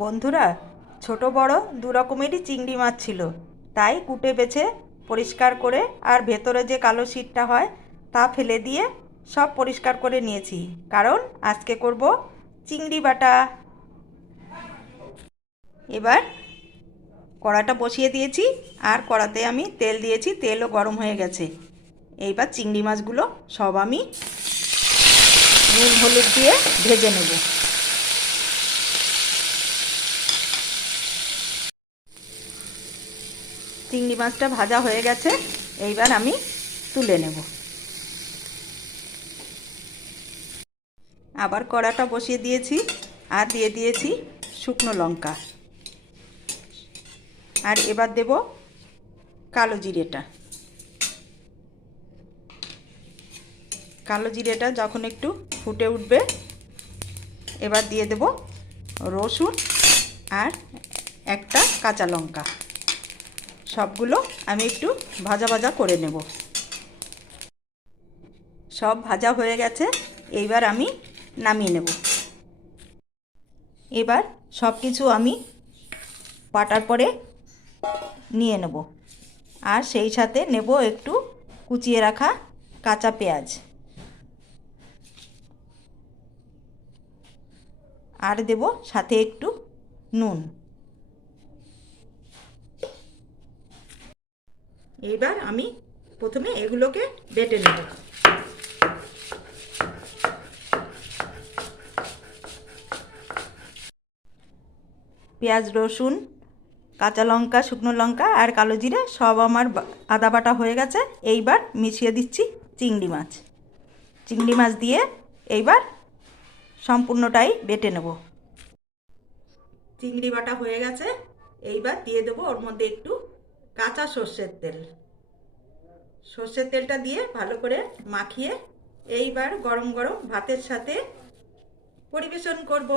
বন্ধুরা, ছোট বড় দু রকমেরই চিংড়ি মাছ ছিল, তাই কুটে বেছে পরিষ্কার করে আর ভেতরে যে কালো শীটটা হয় তা ফেলে দিয়ে সব পরিষ্কার করে নিয়েছি, কারণ আজকে করব চিংড়ি বাটা। এবার কড়াটা বসিয়ে দিয়েছি আর কড়াতে আমি তেল দিয়েছি, তেলও গরম হয়ে গেছে। এইবার চিংড়ি মাছগুলো সব আমি নুন হলুদ দিয়ে ভেজে নেব। চিংড়ি মাছটা ভাজা হয়ে গেছে, এইবার আমি তুলে নেব। আবার কড়াটা বসিয়ে দিয়েছি আর দিয়ে দিয়েছি শুকনো লঙ্কা, আর এবার দেব কালো জিরেটা। কালো জিরেটা যখন একটু ফুটে উঠবে, এবার দিয়ে দেব রসুন আর একটা কাঁচা লঙ্কা। সবগুলো আমি একটু ভাজা ভাজা করে নেব। সব ভাজা হয়ে গেছে, এইবার আমি নামিয়ে নেব। এবার সব কিছু আমি বাটার পরে নিয়ে নেব, আর সেই সাথে নেব একটু কুচিয়ে রাখা কাঁচা পেঁয়াজ, আর দেব সাথে একটু নুন। এবার আমি প্রথমে এগুলোকে বেটে নেব। পেঁয়াজ, রসুন, কাঁচা লঙ্কা, শুকনো লঙ্কা আর কালো জিরে সব আমার আদা বাটা হয়ে গেছে। এইবার মিশিয়ে দিচ্ছি চিংড়ি মাছ। চিংড়ি মাছ দিয়ে এইবার সম্পূর্ণটাই বেটে নেব। চিংড়ি বাটা হয়ে গেছে, এইবার দিয়ে দেবো ওর মধ্যে একটু কাঁচা সর্ষের তেল। সর্ষের তেলটা দিয়ে ভালো করে মাখিয়ে এইবার গরম গরম ভাতের সাথে পরিবেশন করব।